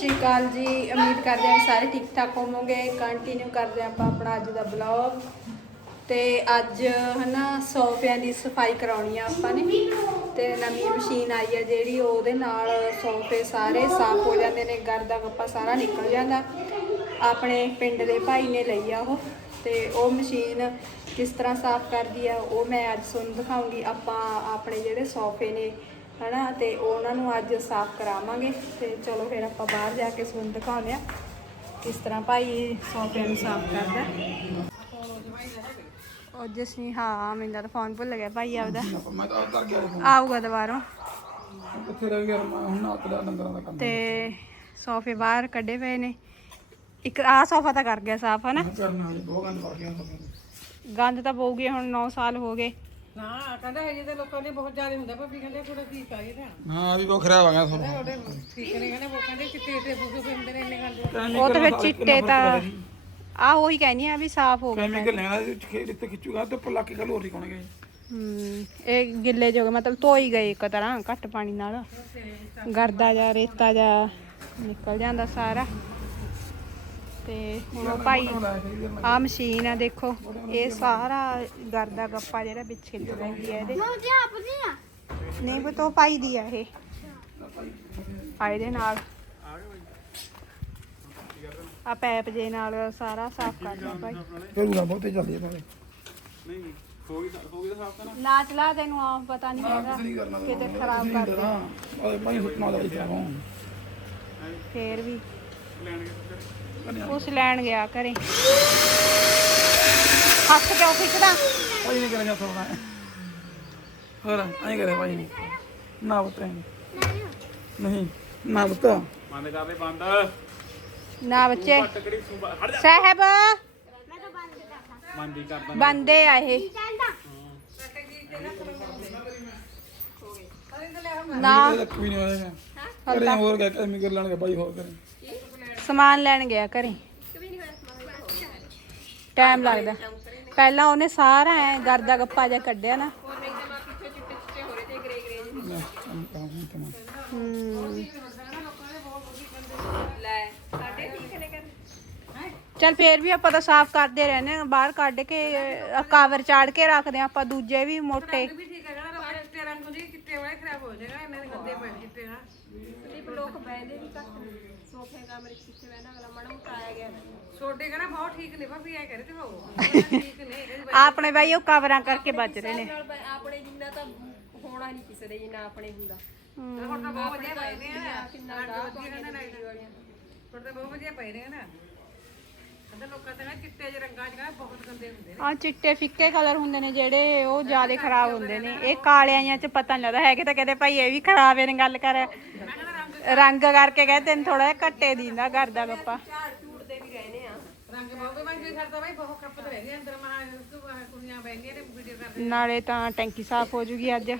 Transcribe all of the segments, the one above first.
ਸ਼੍ਰੀ ਅਕਾਲ ਜੀ, ਉਮੀਦ ਕਰਦੇ ਹਾਂ ਸਾਰੇ ਠੀਕ ਠਾਕ ਹੋਵੋਗੇ। ਕੰਟੀਨਿਊ ਕਰਦੇ ਹਾਂ ਆਪਾਂ ਆਪਣਾ ਅੱਜ ਦਾ ਬਲੌਗ ਤੇ ਅੱਜ ਹਨਾ ਸੋਫਿਆਂ ਦੀ ਸਫ਼ਾਈ ਕਰਾਉਣੀ ਆ ਆਪਾਂ ਨੇ। ਤੇ ਨਵੀਂ ਮਸ਼ੀਨ ਆਈ ਆ ਜਿਹੜੀ, ਉਹਦੇ ਨਾਲ ਸੋਫੇ ਸਾਰੇ ਸਾਫ਼ ਹੋ ਜਾਂਦੇ ਨੇ ਗਰਦਾ ਗੱਪਾ ਸਾਰਾ ਨਿਕਲ ਜਾਂਦਾ। ਆਪਣੇ ਪਿੰਡ ਦੇ ਭਾਈ ਨੇ ਲਈ ਆ ਉਹ। ਤੇ ਉਹ ਮਸ਼ੀਨ ਕਿਸ ਤਰ੍ਹਾਂ ਸਾਫ਼ ਕਰਦੀ ਆ, ਉਹ ਮੈਂ ਅੱਜ ਤੁਹਾਨੂੰ ਦਿਖਾਉਂਗੀ। ਆਪਾਂ ਆਪਣੇ ਜਿਹੜੇ ਸੋਫੇ ਨੇ ਹਨਾ ਤੇ ਉਹਨਾਂ ਨੂੰ ਅੱਜ ਸਾਫ਼ ਕਰਾਵਾਂਗੇ। ਤੇ ਚਲੋ ਫਿਰ ਆਪਾਂ ਬਾਹਰ ਜਾ ਕੇ ਤੁਹਾਨੂੰ ਦਿਖਾਉਂਦੇ ਆ ਕਿਸ ਤਰ੍ਹਾਂ ਭਾਈ ਸੋਫੇ ਨੂੰ ਸਾਫ਼ ਕਰਦਾ। ਉਹ ਜਸਨੀ ਹਾਂ ਮੈਨੂੰ ਤਾਂ ਫੋਨ ਭੁੱਲ ਗਿਆ ਭਾਈ ਆਪਦਾ। ਆਊਗਾ ਦੁਬਾਰਾ। ਤੇ ਸੋਫੇ ਬਾਹਰ ਕੱਢੇ ਪਏ ਨੇ। ਇੱਕ ਆਹ ਸੋਫਾ ਤਾਂ ਕਰ ਗਿਆ ਸਾਫ਼ ਹਨਾ। ਗੰਦ ਤਾਂ ਪਊਗੀ ਹੁਣ 9 ਸਾਲ ਹੋ ਗਏ। ਨਾ ਕਹਿੰਦਾ ਹੈ ਜਿਹਦੇ ਲੋਕਾਂ ਦੇ ਬਹੁਤ ਜ਼ਿਆਦਾ ਹੁੰਦਾ ਭਾਬੀ ਕਹਿੰਦੇ ਥੋੜਾ ਠੀਕ ਆ ਹਾਂ ਵੀ ਬਹੁਤ ਖਰਾਬ ਆ ਗਿਆ ਸਭ ਥੋੜੇ ਠੀਕ ਨੇ ਕਹਿੰਦੇ ਉਹ ਕਹਿੰਦੇ ਚਿੱਟੇ ਤੇ ਬੁੱਗੇ ਫਿਰਦੇ ਨੇ ਇੰਨੇ ਗੰਦੇ ਉਹ ਤਾਂ ਫਿਰ ਚਿੱਟੇ ਤਾਂ ਆ ਉਹੀ ਕਹਿਨੀ ਆ ਵੀ ਸਾਫ਼ ਹੋ ਗਏ ਕੈਮੀਕਲ ਲੈਣਾ ਖੇਤ ਤੇ ਖਿੱਚੂਗਾ ਤੇ ਉੱਪਰ ਲਾ ਕੇ ਗੱਲ ਹੋਰ ਹੀ ਕੋਣਗੇ ਹਮ, ਇਹ ਗਿੱਲੇ ਜੋ ਮਤਲਬ ਧੋਈ ਗਏ ਇੱਕ ਤਰ੍ਹਾਂ ਘੱਟ ਪਾਣੀ ਨਾਲ। ਗਰਦਾ ਜਾਂ ਰੇਤਾ ਜਾਂ ਨਿਕਲ ਜਾਂਦਾ ਸਾਰਾ। ਤੇ ਹੁਣ ਉਹ ਭਾਈ ਆ ਮਸ਼ੀਨ ਆ ਦੇਖੋ ਇਹ ਸਾਰਾ ਗਰਦਾ ਗੱਪਾ ਜਿਹੜਾ ਵਿੱਚ ਖਿੱਚ ਲੈਂਦੀ ਹੈ ਇਹਦੇ। ਨਹੀਂ ਬਤੋ ਪਾਈ ਦੀ ਆ ਇਹ। ਆ ਇਹਦੇ ਨਾਲ। ਆ ਪੈਪ ਜੇ ਨਾਲ ਸਾਰਾ ਸਾਫ਼ ਕਰਦਾ ਭਾਈ। ਉਹਦਾ ਬਹੁਤੇ ਚੱਲਦੀ ਹੈ ਨਾਲੇ। ਨਾ ਚਲਾ ਤੈਨੂੰ ਆ ਪਤਾ ਨਹੀਂ ਹੈਗਾ ਨਹੀਂ ਕਿਤੇ ਖਰਾਬ ਕਰ ਦੇ ਹਾਂ ਫੇਰ ਵੀ। ਉਸ ਲੈਣ ਗਿਆ ਘਰੇ। ਹੱਥ ਕਿਉਂ ਖਿੱਚਦਾ? ਭਾਈ ਨਹੀਂ ਕਰਿਆ ਥੋੜਾ ਹੋਰ ਐਂ ਕਰੇ ਭਾਈ ਨਹੀਂ। ਨਾ ਬਤਾ ਨਹੀਂ। ਨਾ ਬਤਾ ਬੰਦ ਕਰ ਦੇ ਬੰਦ। ਨਾ ਬੱਚੇ। ਸਾਹਿਬ। ਬੰਦ ਹੀ ਕਰ ਬੰਦੇ ਆ ਇਹ। ਨਾ। ਵੀ ਨਹੀਂ ਹੋਰ ਕਿਆ ਕੈਮੀਕਲ ਲੈਣਗੇ ਭਾਈ ਹੋਰ ਕਰੇ। ਸਮਾਨ ਲੈਣ ਗਿਆ ਘਰੇ। ਟਾਈਮ ਲੱਗਦਾ। ਪਹਿਲਾਂ ਉਹਨੇ ਸਾਰਾ ਐ ਗਰਦਾ ਗੱਪਾ ਜਿਹਾ ਕੱਢਿਆ ਨਾ। ਹਮ। ਚੱਲ ਫੇਰ ਵੀ ਆਪਾਂ ਤਾਂ ਸਾਫ਼ ਕਰਦੇ ਰਹਿੰਦੇ ਹਾਂ, ਬਾਹਰ ਕੱਢ ਕੇ ਕਾਵਰ ਚਾੜ ਕੇ ਰੱਖਦੇ ਹਾਂ ਆਪਾਂ, ਦੂਜੇ ਵੀ ਮੋਟੇ। ਵੀ ਠੀਕ ਹੈ ਕਹਿੰਦਾ ਰੱਬਾ ਚਿੱਟੇ ਰੰਗ ਚਿੱਟੇ ਵਾਲੇ ਖਰਾਬ ਹੋ ਜਾਏਗਾ ਇਹਨਾਂ ਦੇ ਗੰਦੇ ਪੈ ਚਿੱਟੇ ਨਾ ਛੋਟੇ ਕਹਿੰਦਾ ਬਹੁਤ ਠੀਕ ਨੇ ਭਾਬੀ ਐ ਕਹਿੰਦੇ ਤੇ ਹੋ ਠੀਕ ਨੇ ਕਹਿੰਦੇ ਆਪਣੇ ਬਾਈ ਉਹ ਕਵਰਾਂ ਕਰਕੇ ਬਚ ਰਹੇ ਨੇ। ਆਪਣੇ ਜਿੰਨਾ ਤਾਂ ਹੋਣਾ ਨਹੀਂ ਕਿਸੇ ਦੇ ਜਿੰਨਾ ਆਪਣੇ ਹੁੰਦਾ। ਹੁਣ ਤਾਂ ਬਹੁਤ ਵਧੀਆ ਪਏ ਨੇ ਕਿੰਨਾ ਕਹਿੰਦੇ ਨੇ ਹੁਣ ਤਾਂ ਬਹੁਤ ਵਧੀਆ ਪਏ ਨੇ ਨਾ। ਕਹਿੰਦੇ ਲੋਕਾਂ ਤੇ ਨਾ ਚਿੱਟੇ ਜਿਹੇ ਰੰਗਾਂ ਚ ਕਹਿੰਦਾ ਬਹੁਤ ਗੰਦੇ ਹੁੰਦੇ ਨੇ। ਆ ਚਿੱਟੇ ਫਿੱਕੇ ਕਲਰ ਹੁੰਦੇ ਨੇ ਜਿਹੜੇ ਉਹ ਜ਼ਿਆਦਾ ਖਰਾਬ ਹੁੰਦੇ ਨੇ। ਇਹ ਕਾਲਿਆਂ ਜਾਂ ਚ ਪਤਾ ਨਹੀਂ ਲੱਗਦਾ ਹੈਗੇ ਤਾਂ ਕਹਿੰਦੇ ਭਾਈ ਇਹ ਵੀ ਖਰਾਬ ਨੇ ਗੱਲ ਕਰ ਰੰਗ ਕਰਕੇ ਕਹਿੰਦੇ ਤੈਨੂੰ ਥੋੜਾ ਜਿਹਾ ਘੱਟੇ ਦਿੰਦਾ ਕਰਦਾ ਰੰਗ ਬਹੁਤ ਮੈਂ ਜੀ ਕਰਦਾ ਬਾਈ ਬਹੁਤ ਖੱਪਤ ਰਹਿ ਗਈ ਅੰਦਰ ਮਾ ਕੁੜੀਆਂ ਬੈਠੀਆਂ ਨੇ ਵੀਡੀਓ ਕਰਦੇ ਨਾਲੇ ਤਾਂ ਟੈਂਕੀ ਸਾਫ਼ ਹੋ ਜੂਗੀ ਅੱਜ।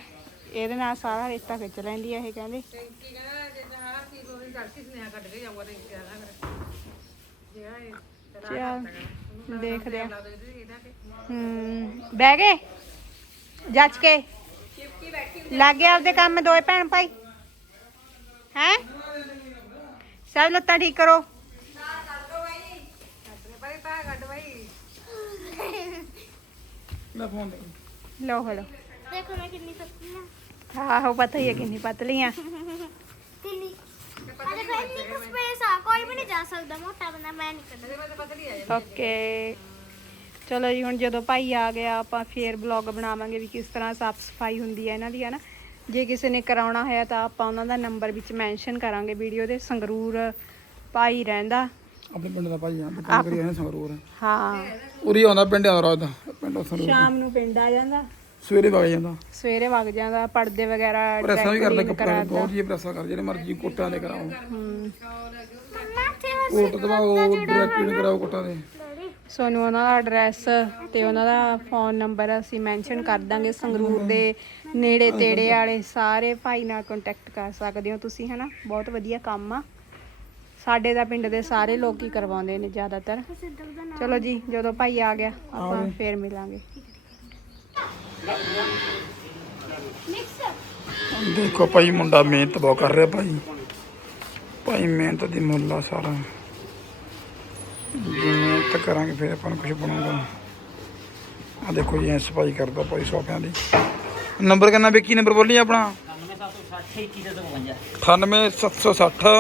ਇਹਦੇ ਨਾਲ ਸਾਰਾ ਰੇਤਾ ਖਿੱਚ ਲੈਂਦੀ ਆ ਇਹ ਕਹਿੰਦੇ। ਕੀ ਕਹਿੰਦਾ ਜੇ ਤਾਂ ਕੀ ਕੋਈ ਗਲਤੀ ਸੁਨੇਹਾ ਕੱਢ ਕੇ ਜਾਊਗਾ ਤੇ ਕੀ ਆਦਾ ਫਿਰ ਜਿਹੜਾ ਇਹ ਚੱਲ ਦੇਖਦੇ ਆ। ਲਾ ਦੇ ਇਹਦਾ ਤੇ। ਹੂੰ ਬਹਿ ਗਏ? ਜੱਜ ਕੇ। ਲੱਗ ਗਿਆ ਆਪਦੇ ਕੰਮ ਦੋਏ ਭੈਣ ਭਾਈ? ਹੈ? ਸਭ ਲੱਤਾਂ ਠੀਕ ਕਰੋ ਬਾਈ ਪਾ ਕੱਢ ਬਾਈ ਲੈ ਫੋਨ ਦੇ ਲੋ ਹਲੋ ਦੇਖੋ ਮੈਂ ਕਿੰਨੀ ਪਤਲੀ ਆ। ਆਹੋ ਪਤਾ ਹੀ ਹੈ ਕਿੰਨੀ ਪਤਲੀਆਂ ਕਿੰਨੀ? ਅਰੇ ਕੋਈ ਇੰਨੀ ਕੁ ਸਪੇਸ ਆ ਕੋਈ ਵੀ ਨਹੀਂ ਜਾ ਸਕਦਾ ਮੋਟਾ ਬੰਦਾ ਮੈਂ ਨਹੀਂ ਕਰਦਾ। ਓਕੇ। ਚਲੋ ਜੀ ਹੁਣ ਜਦੋਂ ਭਾਈ ਆ ਗਿਆ ਆਪਾਂ ਫੇਰ ਬਲੌਗ ਬਣਾਵਾਂਗੇ ਵੀ ਕਿਸ ਤਰ੍ਹਾਂ ਸਾਫ਼ ਸਫ਼ਾਈ ਹੁੰਦੀ ਹੈ ਇਹਨਾਂ ਦੀ ਹੈ ਨਾ ਜੇ ਕਿਸੇ ਨੇ ਕਰਾਉਣਾ ਹੋਇਆ ਤਾਂ ਆਪਾਂ ਉਹਨਾਂ ਦਾ ਨੰਬਰ ਵਿੱਚ ਮੈਂਸ਼ਨ ਕਰਾਂਗੇ ਵੀਡੀਓ ਦੇ ਸੰਗਰੂਰ ਭਾਈ ਰਹਿੰਦਾ। ਆਪਣੇ ਪਿੰਡ ਦਾ ਭਾਈ ਆ ਪਿੰਡ ਕਰੀ ਆਏ ਸੰਗਰੂਰ। ਹਾਂ। ਉਰੀ ਆਉਂਦਾ ਪਿੰਡ ਆ ਰਾਤ ਦਾ ਪਿੰਡ ਸੰਗਰੂਰ। ਸ਼ਾਮ ਨੂੰ ਪਿੰਡ ਆ ਜਾਂਦਾ। ਸਵੇਰੇ ਵਗ ਜਾਂਦਾ। ਸਵੇਰੇ ਵਗ ਜਾਂਦਾ ਪਰਦੇ ਵਗੈਰਾ ਪ੍ਰੈਸਾਂ ਵੀ ਕਰਦਾ ਕੱਪੜੇ ਬਹੁਤ ਜੀ ਪ੍ਰੈਸਾਂ ਕਰ ਜਿਹੜੇ ਮਰਜ਼ੀ ਕੋਟਾਂ ਦੇ ਕਰਾਓ। ਕੋਟ ਦਵਾਓ ਡਾਇਰੈਕਟ ਕਰਾਓ ਕੋਟਾਂ ਦੇ। ਸੋਨੂੰ ਉਹਨਾਂ ਦਾ ਐਡਰੈਸ ਤੇ ਉਹਨਾਂ ਦਾ ਫੋਨ ਨੰਬਰ ਅਸੀਂ ਮੈਂਸ਼ਨ ਕਰ ਦਾਂਗੇ ਸੰਗਰੂਰ ਦੇ ਨੇੜੇ ਤੇੜੇ ਵਾਲੇ ਸਾਰੇ ਭਾਈ ਨਾਲ ਕੰਟੈਕਟ ਕਰ ਸਕਦੇ ਹੋ ਤੁਸੀਂ ਹਨਾ? ਬਹੁਤ ਵਧੀਆ ਕੰਮ ਆ। ਸਾਡੇ ਦਾ ਪਿੰਡ ਦੇ ਸਾਰੇ ਲੋਕ ਹੀ ਕਰਵਾਉਂਦੇ ਨੇ ਜ਼ਿਆਦਾਤਰ। ਚਲੋ ਜੀ ਜਦੋਂ ਭਾਈ ਆ ਗਿਆ ਆਪਾਂ ਫੇਰ ਮਿਲਾਂਗੇ। ਦੇਖੋ ਭਾਈ ਮੁੰਡਾ ਮਿਹਨਤ ਬਹੁਤ ਕਰ ਰਿਹਾ ਭਾਈ। ਭਾਈ ਮਿਹਨਤ ਦੀ ਮੁੱਲ ਆ ਸਾਰਾ। ਮਿਹਨਤ ਕਰਾਂਗੇ ਫਿਰ ਆਪਾਂ ਨੂੰ ਕੁਝ ਬਣੂਗਾ। ਆ ਦੇਖੋ ਜੀ ਐ ਸਫ਼ਾਈ ਕਰਦਾ ਭਾਈ ਸੋਫਿਆਂ ਦੀ। ਨੰਬਰ ਕਿੰਨਾ ਵਿੱਕੀ ਨੰਬਰ ਬੋਲੀ ਆਪਣਾ? 98760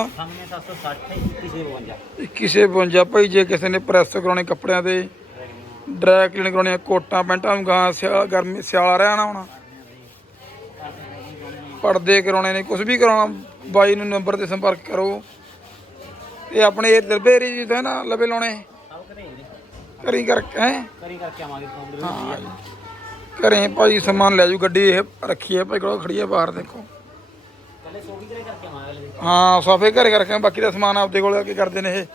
2152 ਭਾਈ, ਜੇ ਕਿਸੇ ਨੇ ਪ੍ਰੈਸ ਕਰਾਉਣੇ ਕੱਪੜਿਆਂ ਤੇ ਡਰਾਈ ਕਲੀਨ ਕਰਾਉਣੇ ਕੋਟਾਂ, ਪੈਂਟਾਂ ਨੂੰ ਗਾਂ, ਸਿਆ, ਗਰਮੀ, ਸਿਆਲਾ ਰਹਿਣਾ ਹੋਣਾ। ਪਰਦੇ ਕਰਾਉਣੇ ਨੇ ਕੁਝ ਵੀ ਕਰਾਉਣਾ, ਬਾਈ ਨੂੰ ਨੰਬਰ ਤੇ ਸੰਪਰਕ ਕਰੋ। ਇਹ ਆਪਣੇ ਇਹ ਦਰਬੇਰੀ ਜੀ ਦਾ ਨਾ ਲਵੇ ਲਾਉਣੇ। ਕਰੀ ਕਰਕੇ ਹੈ? ਕਰੀ ਕਰਕੇ ਆਵਾਂਗੇ ਫੋਨ ਹਾਂ। ਘਰੇ ਭਾਜੀ ਸਮਾਨ ਲੈ ਜੂ ਗੱਡੀ ਇਹ ਰੱਖੀ ਹੈ, ਭਾਈ ਕੋਲ ਖੜੀ ਹੈ ਬਾਹਰ, ਦੇਖੋ। ਹਾਂ ਸੋਫੇ ਘਰੇ ਕਰਕੇ ਬਾਕੀ ਦਾ ਸਮਾਨ ਆਪਦੇ ਕੋਲ ਆ ਕੇ ਕਰਦੇ ਨੇ ਇਹ।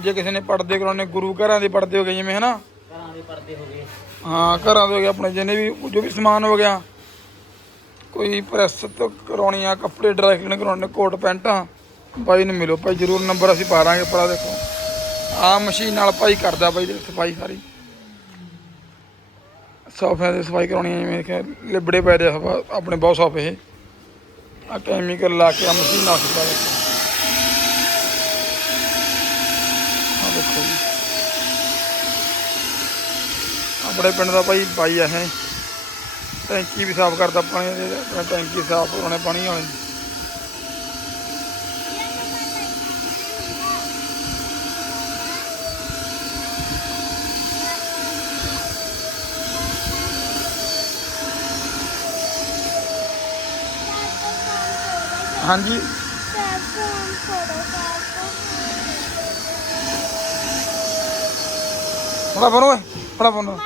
ਜੇ ਕਿਸੇ ਨੇ ਪਰਦੇ ਕਰਾਉਣੇ ਗੁਰੂ ਘਰਾਂ ਦੇ ਪਰਦੇ ਹੋ ਗਏ ਜਿਵੇਂ ਹਨਾ? ਘਰਾਂ ਦੇ ਪਰਦੇ ਹੋ ਗਏ ਹਾਂ ਘਰਾਂ ਦੇ ਹੋ ਗਏ ਆਪਣੇ ਜਿੰਨੇ ਵੀ ਜੋ ਵੀ ਸਮਾਨ ਹੋ ਗਿਆ। ਕੋਈ ਪ੍ਰੈਸ ਤੋਂ ਕਰਾਉਣੀ ਆ ਕੱਪੜੇ ਡਰਾਈ ਕਲੀਨ ਕਰਾਉਣੇ ਕੋਟ ਪੈਂਟਾਂ। ਬਾਈ ਨੂੰ ਮਿਲੋ ਭਾਈ ਜਰੂਰ ਨੰਬਰ ਅਸੀਂ ਪਾ ਦਾਂਗੇ ਪਰਾ ਦੇਖੋ। ਆ ਮਸ਼ੀਨ ਨਾਲ ਭਾਈ ਕਰਦਾ ਬਾਈ ਦੀ ਸਫ਼ਾਈ ਸਾਰੀ। ਸੋਫਿਆਂ ਦੀ ਸਫ਼ਾਈ ਕਰਾਉਣੀ ਹੈ ਜਿਵੇਂ ਲਿਬੜੇ ਪੈ ਦੇ ਆਪਣੇ ਬਹੁਤ ਸੋਫੇ ਇਹ। ਆ ਕੈਮੀਕਲ ਲਾ ਕੇ ਆ ਮਸ਼ੀਨ ਨਾਲ ਸਿੱਧਾ ਦੇਖੋ ਆ ਦੇਖੋ ਜੀ। ਆਪਣੇ ਪਿੰਡ ਦਾ ਭਾਈ ਬਾਈ ਆ ਇਹ। ਟੈਂਕੀ ਵੀ ਸਾਫ਼ ਕਰਦਾ ਪਾਣੀ ਦੀ ਟੈਂਕੀ ਸਾਫ਼ ਹੋਣੇ ਪਾਣੀ ਵਾਲੀ। ਹਾਂਜੀ। ਫੜਾ ਫੋਨ ਫੜਾ ਫੋਨ ਆ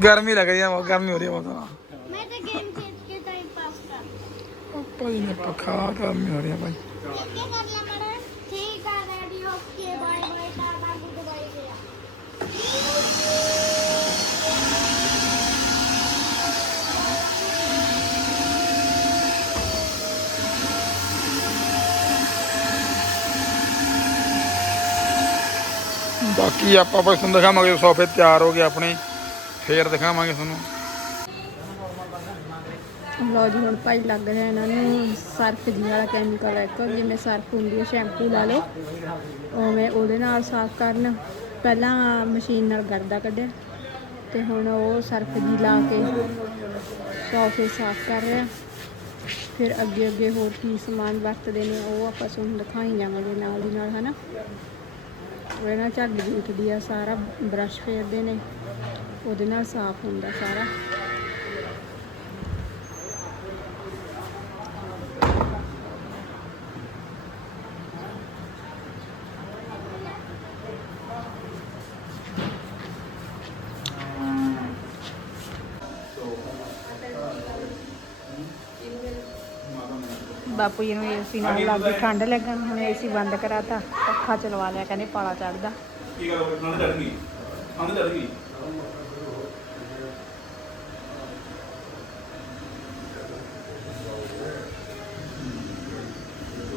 ਗਰਮੀ ਲੱਗ ਰਹੀ ਹੈ ਗਰਮੀ ਹੋ ਰਹੀ ਹੈ ਬਹੁਤ ਭਾਈ ਨੇ ਪੱਖਾ ਕੰਮ ਨਹੀਂ ਹੋ ਰਿਹਾ ਭਾਈ ਠੀਕ ਬਾਕੀ ਆਪਾਂ ਬਸ ਤੁਹਾਨੂੰ ਦਿਖਾਵਾਂਗੇ ਸੋਫੇ ਤਿਆਰ ਹੋ ਗਏ ਆਪਣੇ। ਫੇਰ ਦਿਖਾਵਾਂਗੇ ਤੁਹਾਨੂੰ। ਲਓ ਜੀ, ਹੁਣ ਭਾਈ ਲੱਗ ਰਿਹਾ ਇਹਨਾਂ ਨੂੰ ਸਰਫ ਜੀ ਵਾਲਾ ਕੈਮੀਕਲ ਇੱਕ, ਜਿਵੇਂ ਸਰਫ ਹੁੰਦੀ ਹੈ ਸ਼ੈਂਪੂ ਲਾ ਲਓ। ਉਵੇਂ ਉਹਦੇ ਨਾਲ ਸਾਫ਼ ਕਰਨ। ਪਹਿਲਾਂ ਮਸ਼ੀਨ ਨਾਲ ਗਰਦਾ ਕੱਢਿਆ ਤੇ ਹੁਣ ਉਹ ਸਰਫ ਜੀ ਲਾ ਕੇ ਸੋਫੇ ਸਾਫ਼ ਕਰ ਰਿਹਾ। ਫਿਰ ਅੱਗੇ ਅੱਗੇ ਹੋਰ ਕੀ ਸਮਾਨ ਵਰਤਦੇ ਨੇ, ਉਹ ਆਪਾਂ ਤੁਹਾਨੂੰ ਦਿਖਾਈ ਜਾਵਾਂਗੇ ਨਾਲ ਦੀ ਨਾਲ, ਹਨਾ। ਉਹਦੇ ਨਾਲ ਝੱਗ ਵੀ ਉੱਠਦੀ ਆ, ਸਾਰਾ ਬਰਸ਼ ਫੇਰਦੇ ਨੇ। ਉਹਦੇ ਨਾਲ ਸਾਫ਼ ਹੁੰਦਾ ਸਾਰਾ। ਬਾਪੂ ਜੀ ਨੂੰ ਏਸੀ ਨਾਲ ਲੱਗ ਗਈ ਠੰਡ ਲੱਗਣ ਹੁਣ ਏਸੀ ਬੰਦ ਕਰਾਤਾ ਪੱਖਾ ਚਲਵਾ ਲਿਆ ਕਹਿੰਦੇ ਪਾਲਾ ਚੜਦਾ। ਕੀ ਗੱਲ ਹੋ ਠੰਡ ਚੜ ਗਈ? ਠੰਡ ਚੜ ਗਈ?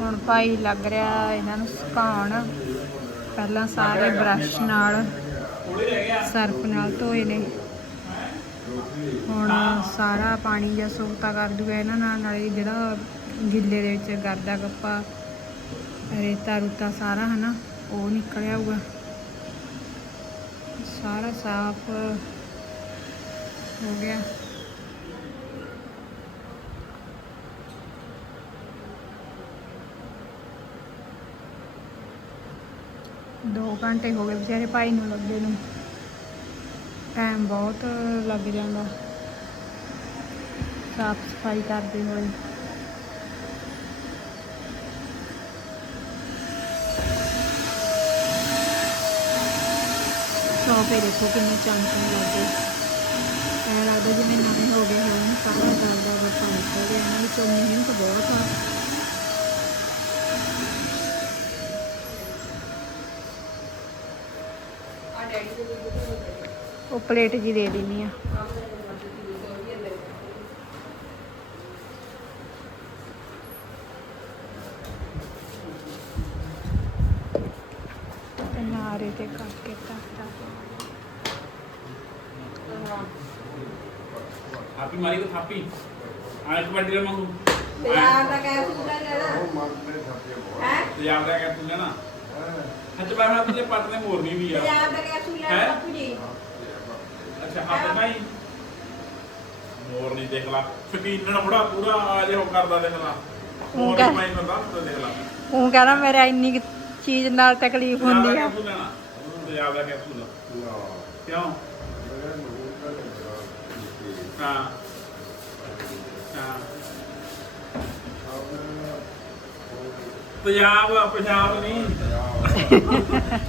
ਹੁਣ ਭਾਈ ਲੱਗ ਰਿਹਾ ਇਹਨਾਂ ਨੂੰ ਸੁਕਾਉਣ। ਪਹਿਲਾਂ ਸਾਰੇ ਬ੍ਰਸ਼ ਨਾਲ ਸਰਫ ਨਾਲ ਧੋਏ ਨੇ। ਹੁਣ ਸਾਰਾ ਪਾਣੀ ਜਾਂ ਸੁਕਤਾ ਕਰ ਦੂਗਾ ਇਹਨਾਂ ਨਾਲ ਨਾਲੇ ਜਿਹੜਾ ਗਿੱਲੇ ਦੇ ਵਿੱਚ ਗਰਦਾ ਗੱਪਾ, ਰੇਤਾ ਰੂਤਾ ਸਾਰਾ ਹਨਾ, ਉਹ ਨਿਕਲਿਆ ਹੋਊਗਾ। ਸਾਰਾ ਸਾਫ਼ ਹੋ ਗਿਆ। ਦੋ ਘੰਟੇ ਹੋ ਗਏ ਵਿਚਾਰੇ ਭਾਈ ਨੂੰ ਲੱਗੇ ਨੂੰ। ਟਾਈਮ ਬਹੁਤ ਲੱਗ ਜਾਂਦਾ। ਸਾਫ਼ ਸਫ਼ਾਈ ਕਰਦੇ ਹੋਏ। ਸੋਫੇ ਦੇਖੋ ਕਿੰਨੇ ਚਮਕਣ ਲੱਗੇ। ਐਂ ਲੱਗਦਾ ਜਿਵੇਂ ਨਵੇਂ ਹੋ ਗਏ ਹੋਣ ਸਾਰਾ ਗਲਦਾ ਬੱਪਾ ਨਿਕਲ ਗਿਆ ਇਹਨਾਂ ਵਿੱਚੋਂ ਮਿਹਨਤ ਬਹੁਤ ਆ। ਉਹ ਪਲੇਟ ਜੀ ਦੇ ਦਿੰਨੀ ਆ ਕਿਨਾਰੇ ਤੇ ਕਰਕੇ ਕਰਤਾ ਥਾਪੀ ਮਾਰੀ ਕੋ ਥਾਪੀ ਆ ਇੱਕ ਵਾਰ ਦੇ ਮੰਗੂ ਤਿਆਰ ਦਾ ਕਹਿ ਸੁਣਦਾ ਲੈਣਾ। ਹੈ? ਪੰਜਾਬ ਦਾ ਕਹਿ ਤੂੰ ਲੈਣਾ। ਅੱਜ ਬਾਹਰ ਹੱਥ ਦੇ ਪੱਟ ਨੇ ਮੋਰਨੀ ਵੀ ਆ। ਤਿਆਰ ਦਾ ਕਹਿ ਹੈਂ? ਲੈਣਾ ਬਾਪੂ ਜੀ। ਅੱਛਾ ਹੱਥ ਨਹੀਂ ਮੋਰਨੀ ਦੇਖ ਲਾ। ਨਾਲ ਬੜਾ ਪੂਰਾ ਆ ਜੇ ਉਹ ਕਰਦਾ ਦੇਖ ਲਾ। ਹੋਰ ਕਹਿ- ਮੈਂ ਬੰਦਾ ਤਾਂ ਦੇਖ ਲਾ। ਉਹ ਕਹਿੰਦਾ ਮੇਰੇ ਇੰਨੀ ਕੁ ਚੀਜ਼ ਨਾਲ ਤਕਲੀਫ ਹੁੰਦੀ ਆ। ਤੂੰ ਲੈਣਾ। ਦਾ ਕਹਿ ਤੂੰ ਕਿਉਂ? ਹਾਂ ਹਾਂ। ਪੰਜਾਬ ਪੰਜਾਬ ਨਹੀਂ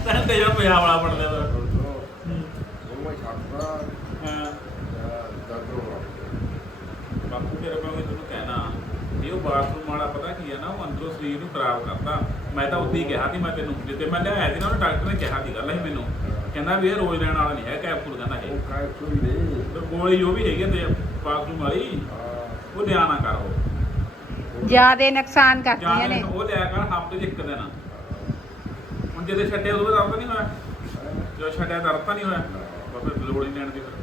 ਤੈਨੂੰ ਤੇ ਜਿਹੜਾ ਪੰਜਾਬ ਵਾਲਾ ਪੜਦੇ ਵਾ ਹਾਂ। ਬਾਪੂ ਤੇਰੇ ਕੋਲ ਮੈਂ ਤੈਨੂੰ ਕਹਿਣਾ ਉਹ ਬਾਥਰੂਮ ਵਾਲਾ ਪਤਾ ਕੀ ਹੈ ਨਾ ਉਹ ਅੰਦਰੋਂ ਸਰੀਰ ਨੂੰ ਖਰਾਬ ਕਰਦਾ। ਮੈਂ ਤਾਂ ਉੱਥੇ ਹੀ ਕਿਹਾ ਸੀ ਮੈਂ ਤੈਨੂੰ ਜਿੱਤੇ ਮੈਂ ਲਿਆਇਆ ਸੀ ਨਾ ਉਹ ਡਾਕਟਰ ਨੇ ਕਿਹਾ ਸੀ ਗੱਲ ਇਹ ਮੈਨੂੰ। ਕਹਿੰਦਾ ਵੀ ਇਹ ਰੋਜ਼ ਲੈਣ ਵਾਲਾ ਨਹੀਂ ਹੈ ਕੈਪਸੂਲ ਕਹਿੰਦਾ ਇਹ। ਤੇ ਗੋਲੀ ਉਹ ਵੀ ਹੈਗੀ ਤੇ ਬਾਥਰੂਮ ਵਾਲੀ ਉਹ ਲਿਆ ਨਾ ਕਰ ਉਹ। ਜਿਆਦੇ ਨੁਕਸਾਨ ਜਾਂ ਕਰਦੀਆਂ ਨੇ। ਉਹ ਲਿਆ ਕਰ ਹਫ਼ਤੇ 'ਚ ਇੱਕ ਦਿਨ। ਹੁਣ ਜਦੋਂ ਛੱਡਿਆ ਉਦੋਂ ਦਰਦ ਨਹੀਂ ਹੋਇਆ। ਜਦੋਂ ਛੱਡਿਆ ਦਰਦ ਤਾਂ ਨਹੀਂ ਹੋਇਆ। ਬਾਬੇ ਲੋੜ ਹੀ ਲੈਣ ਦੀ ਫਿਰ।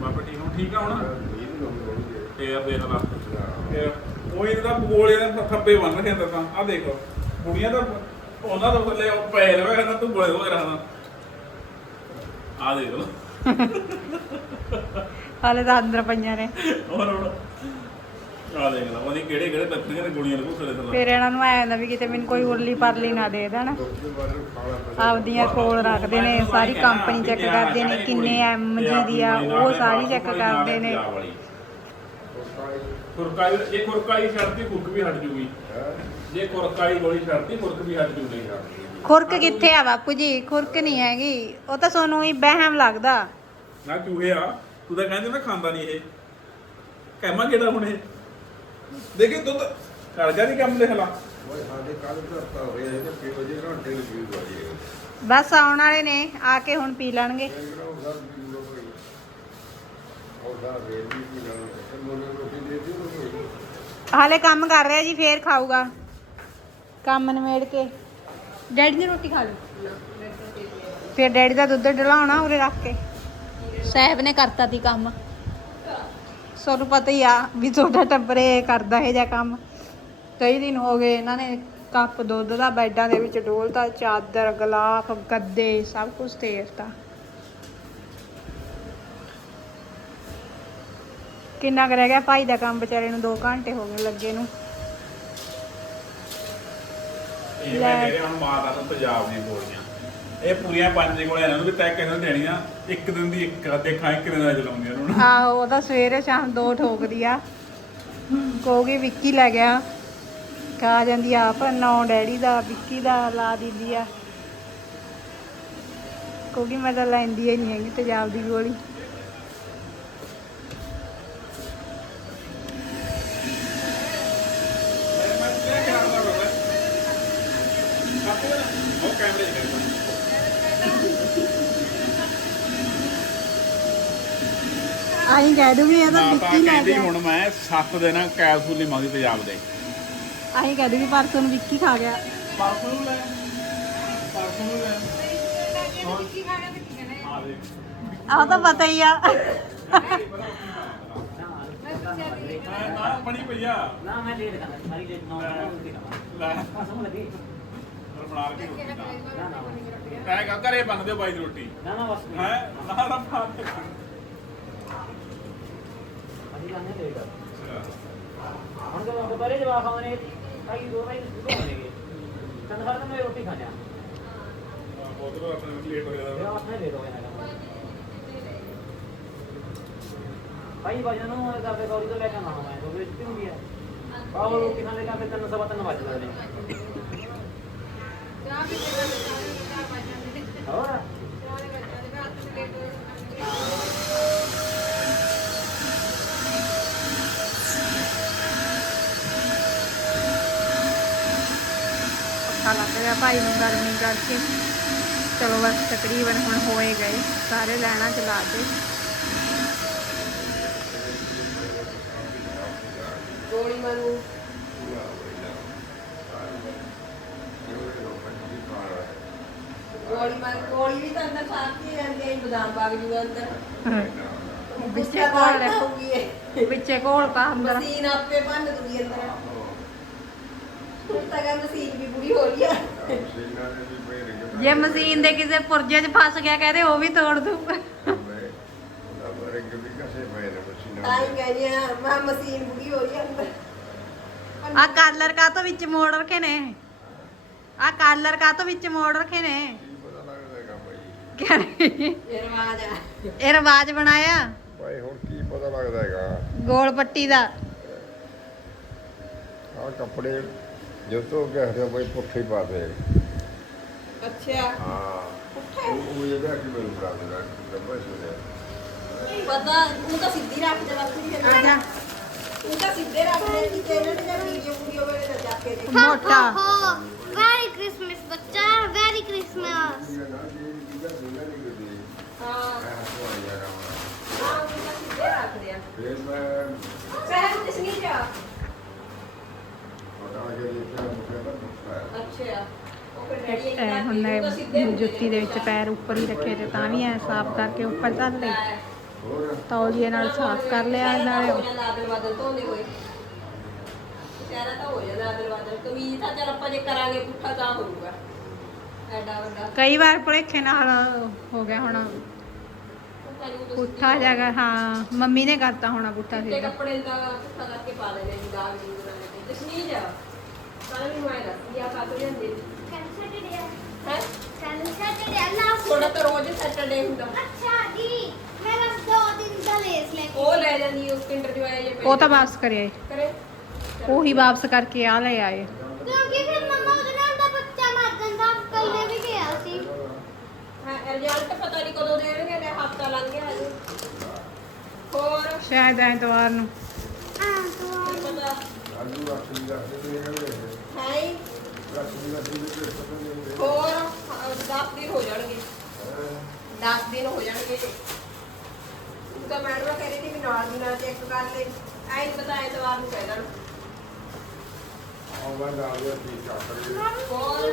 ਬਾਬਾ ਠੀਕ ਹੁਣ ਠੀਕ ਆ ਹੁਣ? ਫੇਰ ਦੇਖ ਲਾ। ਫੇਰ ਉਹ ਇਹਦਾ ਗੋਲੇ ਦਾ ਥੱਬੇ ਬੰਨ ਅੰਦਰ ਤਾਂ। ਆ ਦੇਖੋ ਕੁੜੀਆਂ ਦਾ ਉਹਨਾਂ ਦਾ ਥੱਲੇ ਉਹ ਪੈ ਲਵੇ ਕਹਿੰਦਾ ਤੂੰ ਗੋਲੇ ਹੋ ਆ ਦੇਖ ਹਾਲੇ ਤਾਂ ਅੰਦਰ ਪਈਆਂ ਨੇ। ਹੋਰ ਹੁਣ ਆ ਦੇਖ ਲਾ ਉਹਦੀ ਕਿਹੜੇ ਕਿਹੜੇ ਟੱਕਰੀਆਂ ਤੇ ਗੋਲੀਆਂ ਲੱਗੂ ਥੱਲੇ ਥੱਲੇ ਫਿਰ ਇਹਨਾਂ ਨੂੰ ਐ ਹੁੰਦਾ ਵੀ ਕਿਤੇ ਮੈਨੂੰ ਕੋਈ ਉਰਲੀ ਪਰਲੀ ਨਾ ਦੇ ਦੇਣ। ਆਪਦੀਆਂ ਕੋਲ ਰੱਖਦੇ ਨੇ ਸਾਰੀ ਕੰਪਨੀ ਚੈੱਕ ਕਰਦੇ ਨੇ ਕਿੰਨੇ ਐਮਜੀ ਦੀ ਆ ਉਹ ਸਾਰੀ ਚੈੱਕ ਕਰਦੇ ਨੇ। ਖੁਰਕਾਈ ਜੇ ਖੁਰਕਾਈ ਛੱਡਦੀ ਖੁਰਕ ਵੀ ਹਟ ਜੂਗੀ। ਜੇ ਖੁਰਕਾਈ ਗੋਲੀ ਛੱਡਦੀ ਖੁਰਕ ਵੀ ਹਟ ਜੂਗੀ। ਖੁਰਕ ਕਿੱਥੇ ਆ ਬਾਪੂ ਜੀ? ਖੁਰਕ ਨਹੀਂ ਹੈਗੀ। ਉਹ ਤਾਂ ਤੁਹਾਨੂੰ ਹੀ ਵਹਿਮ ਲੱਗਦਾ। ਨਾ ਚੂਹੇ ਆ ਤੂੰ ਤਾਂ ਕਹਿੰਦੇ ਮੈਂ ਖਾਂਦਾ ਨਹੀਂ ਇਹ। ਕਹਿਮਾ ਕਿਹੜਾ ਹੁਣ ਇਹ? ਦੇਖੀ ਦੁੱਧ ਕਰ ਜਾ ਨਹੀਂ ਕੰਮ ਦੇਖ ਲਾ। ਬਸ ਆਉਣ ਵਾਲੇ ਨੇ ਆ ਕੇ ਹੁਣ ਪੀ ਲੈਣਗੇ। ਹਾਲੇ ਕੰਮ ਕਰ ਰਿਹਾ ਜੀ ਫੇਰ ਖਾਊਗਾ। ਕੰਮ ਨਿਮੇੜ ਕੇ। ਡੈਡੀ ਦੀ ਰੋਟੀ ਖਾ ਲਓ। ਫਿਰ ਡੈਡੀ ਦਾ ਦੁੱਧ ਡਲਾਉਣਾ ਉਰੇ ਰੱਖ ਕੇ। ਸਾਹਿਬ ਨੇ ਕਰਤਾ ਤੀ ਕੰਮ। ਤੁਹਾਨੂੰ ਪਤਾ ਹੀ ਆ ਵੀ ਤੁਹਾਡਾ ਟੱਬਰੇ ਕਰਦਾ ਇਹ ਜਿਹਾ ਕੰਮ। ਕਈ ਦਿਨ ਹੋ ਗਏ ਇਹਨਾਂ ਨੇ ਕੱਪ ਦੁੱਧ ਦਾ ਬੈੱਡਾਂ ਦੇ ਵਿੱਚ ਡੋਲਤਾ ਚਾਦਰ ਗਲਾਫ ਗੱਦੇ ਸਭ ਕੁਝ ਤੇਰਤਾ ਕਿੰਨਾ ਕੁ ਰਹਿ ਗਿਆ? ਭਾਈ ਦਾ ਕੰਮ ਵਿਚਾਰੇ ਨੂੰ 2 ਘੰਟੇ ਹੋ ਗਏ ਲੱਗੇ ਨੂੰ। ਇਹ ਲੈ। ਮੈਂ ਜਿਹੜੇ ਹੁਣ ਮਾਤਾ ਨੂੰ ਪੰਜਾਬ ਦੀਆਂ ਗੋਲੀਆਂ। ਇਹ ਪੂਰੀਆਂ ਪੰਜ ਦੇ ਕੋਲ ਇਹਨਾਂ ਨੂੰ ਵੀ ਤੈਅ ਕਿਹਨੂੰ ਦੇਣੀਆਂ। ਇੱਕ ਦਿਨ ਦੀ ਇੱਕ ਦੇਖਾਂ ਇੱਕ ਦਿਨ ਦਾ ਚਲਾਉਂਦੀਆਂ ਨੂੰ। ਆਹੋ ਉਹਦਾ ਸਵੇਰੇ ਸ਼ਾਮ ਦੋ ਠੋਕਦੀ ਆ। ਕਹੋਗੀ, ਵਿੱਕੀ ਲੈ ਗਿਆ। ਕਾ ਜਾਂਦੀ ਆ ਆਪ, ਨੌ ਡੈਡੀ ਦਾ, ਵਿੱਕੀ ਦਾ, ਲਾ ਦਿੰਦੀ ਆ। ਕਹੋਗੀ, ਮੈਂ ਤਾਂ ਲੈਂਦੀ ਹੀ ਨਹੀਂ ਹੈਗੀ ਤੇਜ਼ਾਬ ਦੀ ਗੋਲੀ ਮੈਂ ਲੈ ਕੇ ਆਉਂਦਾ ਬਾਬਾ ਕਾਪੇ ਨਾ ਉਹ ਕੈਮਰੇ 'ਚ ਕਰਦਾ ਆਹੀਂ ਕਹਿ ਦੂਗੀ ਇਹ ਤਾਂ ਮਾਤਾ ਵਿੱਕੀ ਲੈ ਕਹਿੰਦੀ ਗਿਆ। ਹੁਣ ਮੈਂ 7 ਦਿਨ ਕੈਪਸੂਲ ਨਹੀਂ ਮੰਗਦੀ ਪੰਜਾਬ ਦੇ। ਆਹੀਂ ਕਹਿ ਦੂਗੀ ਪਰਸੋਂ ਨੂੰ ਵਿੱਕੀ ਖਾ ਗਿਆ। ਪਰਸੋਂ ਨੂੰ ਲੈ ਪਰਸੋਂ ਨੂੰ ਲੈ। ਆ ਦੇ ਆਹ ਤਾਂ ਪਤਾ ਹੀ ਆ। ਮੈਂ ਨਾ ਬਣੀ ਪਈਆ ਨਾ ਮੈਂ ਲੇਟ ਕਰਨਾ ਸਾਰੀ ਲੇਟ ਨਾ ਲੈ। ਕਸਮ ਲੱਗੀ। ਫਿਰ ਬਣਾ ਕੇ ਰੋਟੀ। ਨਾ ਨਾ ਐ ਕਰ ਘਰੇ ਬੰਨ ਦਿਓ ਬਾਈ ਦੀ ਰੋਟੀ। ਨਾ ਨਾ ਬਸ। ਹੈ? ਨਾ ਨਾ ਬਣਾ ਕੇ ਅਸੀਂ ਜਾਂਦੇ ਲੇਟ। ਹੁਣ ਤਾਂ ਦੁਪਹਿਰੇ ਜਵਾਬ ਆਉਂਦੇ ਨੇ ਕਾਈ ਦੋ ਵਾਰੀ ਸੁਬਹ ਬਣੇਗੇ ਤਨ ਹਰ ਮੈਂ ਰੋਟੀ ਖਾਣਿਆ ਉਧਰੋਂ ਆਪਣੇ ਲੇਟ ਹੋ ਜਾਂਦਾ। ਆਪਣੇ ਲੇਟ ਹੋ ਜਾਣਾ ਭਾਈ ਵਜਨ ਨੂੰ ਕਰਦੇ ਸੌਰੀ ਤੋਂ ਲੈ ਕੇ ਆਉਣਾ ਮੈਂ ਉਹ ਵਿੱਚ ਹੁੰਦੀ ਹੈ। ਆਹ ਰੋਟੀ ਖਾਣੇ ਕਰਦੇ ਤਿੰਨ ਸਵਾ ਤਿੰਨ ਵੱਜ ਜਾਂਦੇ ਨੇ। ਹੋਰ ਪੱਖਾ ਲੱਗ ਰਿਹਾ ਭਾਈ ਨੂੰ ਗਰਮੀ ਕਰਕੇ। ਚਲੋ ਬਸ ਤਕਰੀਬਨ ਹੁਣ ਹੋਏ ਗਏ। ਸਾਰੇ ਲੈਣਾ ਚਲਾ ਕੇ। ਗੋਲੀ ਮਾਰੂ। ਗੋਲੀ ਮਾਰ ਗੋਲੀ ਵੀ ਤਾਂ ਅੰਦਰ ਸਾਥੀ ਰਹਿੰਦੀ ਹੈ ਬਦਾਮ ਬਾਗ ਜੂਗਾ ਅੰਦਰ। ਵਿੱਚੇ ਕੋਲ ਹੋਊਗੀ ਇਹ ਵਿੱਚੇ ਕੋਲ ਪਾ ਅੰਦਰ। ਮਸ਼ੀਨ ਆਪੇ ਭੰਨ ਦੂਗੀ ਅੰਦਰ। ਹੁਣ ਤਾਂ ਕਹਿੰਦਾ ਮਸ਼ੀਨ ਵੀ ਬੁਰੀ ਹੋ ਰਹੀ ਆ। ਜੇ ਮਸ਼ੀਨ ਦੇ ਕਿਸੇ ਪੁਰਜੇ 'ਚ ਫਸ ਗਿਆ ਕਹਦੇ ਉਹ ਵੀ ਤੋੜ ਦੂ ਤਾਂ ਹੀ ਕਹਿੰਦੀ ਆ ਮੈਂ ਮਸ਼ੀਨ ਬੁਰੀ ਹੋ ਰਹੀ ਆ ਅੰਦਰ। ਆ ਕਾਲਰ ਕਾ ਤੋਂ ਵਿੱਚ ਮੋੜ ਰੱਖੇ ਨੇ? ਆ ਕਾਲਰ ਕਾ ਤੋਂ ਵਿੱਚ ਮੋੜ ਰੱਖੇ ਨੇ? ਕਿਆ? ਇਹ ਰਵਾਜ ਆ। ਇਹ ਰਿਵਾਜ ਬਣਾਇਆ? ਭਾਈ ਹੁਣ ਕੀ ਪਤਾ ਲੱਗਦਾ ਹੈਗਾ? ਗੋਲ ਪੱਟੀ ਦਾ। ਆਹ ਕੱਪੜੇ ਜੋ ਤੋਂ ਕਹਿ ਰਹੇ ਭਾਈ ਪੁੱਠੇ ਹੀ ਪਾਦੇ ਅੱਛਾ। ਹਾਂ। ਉਹ ਉਹ ਜਿਹੜਾ ਕਿ ਮੈਨੂੰ ਬਣਾ ਦੇਣਾ ਡੱਬਾ ਸੁਣਿਆ ਪਤਾ ਉਹ ਤਾਂ ਸਿੱਧੀ ਰੱਖ ਦੇ ਬਸ ਨਹੀਂ ਆਜਾ ਉਹ ਤਾਂ ਸਿੱਧੇ ਰੱਖ ਦੇ ਕਿ ਇਹਨਾਂ ਨੇ ਜਦ ਵੀਡੀਓ ਵੀਡੀਓ ਵੇਲੇ ਤਾਂ ਜਾ ਕੇ ਦੇਖ। ਮੋਟਾ। ਵੈਰੀ ਕ੍ਰਿਸਮਸ ਬੱਚਾ। ਵੈਰੀ ਕ੍ਰਿਸਮਸ ਹਾਂ ਹਾਂ ਉਹ ਤਾਂ ਸਿੱਧੇ ਰੱਖ ਦੇ ਆ ਫਿਰ ਮੈਂ ਸਹਿਬ ਕਿਸ ਨਹੀਂ ਜਾ ਪਤਾ ਲੱਗੇ ਦੇਖਿਆ ਮੁਕੇ ਦਾ ਪੁੱਛਿਆ ਅੱਛਾ ਉਹ ਫਿਰ ਡੈਡੀ ਇਹ ਹੁਣ ਜੁੱਤੀ ਦੇ ਵਿੱਚ ਪੈਰ ਉੱਪਰ ਹੀ ਰੱਖੇ ਤੇ ਤਾਂ ਵੀ ਐ ਸਾਫ਼ ਕਰਕੇ ਉੱਪਰ ਧਰ ਹੋਰ ਤੌਲੀਏ ਨਾਲ ਸਾਫ਼ ਕਰ ਲਿਆ ਨਾਲੇ ਆਦਲ ਬਾਦਲ ਧੋਂਦੇ ਹੋਏ। ਚਿਹਰਾ ਤਾਂ ਹੋ ਜਾਂਦਾ ਆਦਲ ਬਾਦਲ। ਕਮੀਜ਼ ਤਾਂ ਚੱਲ ਆਪਾਂ ਜੇ ਕਰਾਂਗੇ ਪੁੱਠਾ ਤਾਂ ਹੋਊਗਾ। ਐਡਾ ਵੱਡਾ। ਕਈ ਵਾਰ ਭੁਲੇਖੇ ਨਾਲ ਹੋ ਗਿਆ ਹੁਣ। ਪੁੱਠਾ ਨੂੰ ਜਗ੍ਹਾ ਹਾਂ। ਮੰਮੀ ਨੇ ਕਰਤਾ ਹੋਣਾ ਪੁੱਠਾ ਤੇ ਸੀਗਾ ਕੱਪੜੇ ਦਾ ਪੁੱਠਾ ਕਰਕੇ ਪਾ ਲੈਣੇ ਜੀ ਦਾਗ ਜੀ ਲੈਣੇ ਤੇ ਨਹੀਂ ਜਾ ਸਾਰਾ ਵੀ ਮੈਂ ਦੱਸ ਦਿਆ ਕਾ ਤੋਂ ਜਾਂਦੇ ਕੱਲ ਸੈਟਰਡੇ ਹੈ? ਕੱਲ ਸੈਟਰਡੇ ਲਾਸਟ ਥੋੜਾ ਤਾਂ ਰੋਜ਼ ਸੈਟਰਡੇ ਹੁੰਦਾ। ਅੱਛਾ ਦੀ ਉਹ ਲੈ ਜਾਂਦੀ ਉਸ ਕਿੰਡਰ ਜੋ ਆਇਆ ਜੇ ਉਹ ਤਾਂ ਵਾਪਸ ਕਰਿਆ ਕਰੇ। ਉਹੀ ਵਾਪਸ ਕਰਕੇ ਆ ਲੈ ਆਏ। ਕਿਉਂਕਿ ਫਿਰ ਮੰਮਾ ਉਹਦੇ ਨਾਲ ਦਾ ਬੱਚਾ ਮਰ ਜਾਂਦਾ ਕੱਲ ਦੇ ਵੀ ਗਿਆ ਸੀ। ਹਾਂ ਰਿਜ਼ਲਟ ਪਤਾ ਨਹੀਂ ਕਦੋਂ ਦੇਣਗੇ ਨੇ ਹਫਤਾ ਲੰਘ ਗਿਆ ਹਜੇ। ਹੋਰ? ਸ਼ਾਇਦ ਐਤਵਾਰ ਨੂੰ। ਆ ਤੋਂ ਕੀ ਪਤਾ। ਆਲੂ ਰੱਖ ਲਿਆ ਤੇ ਇਹ ਹੈ ਹੀ। ਰੱਖ ਲਿਆ ਤੇ ਹੋਰ 10 ਦਿਨ ਹੋ ਜਾਣਗੇ। 10 ਦਿਨ ਹੋ ਜਾਣਗੇ। ਤਾਂ ਮੈਡਮ ਕਹਿ ਰਹੀ ਸੀ ਵੀ ਨਾਲ ਦੀ ਨਾਲ ਚੈੱਕ ਕਰ ਲੈ ਐਂ ਨੀ ਪਤਾ ਐਤਵਾਰ ਨੂੰ ਕਹਿ ਦੇਣ ਆਉਂਦਾ ਦਾ ਆ ਗਿਆ ਠੀਕ ਆ। ਕਰੀ ਹੋਰ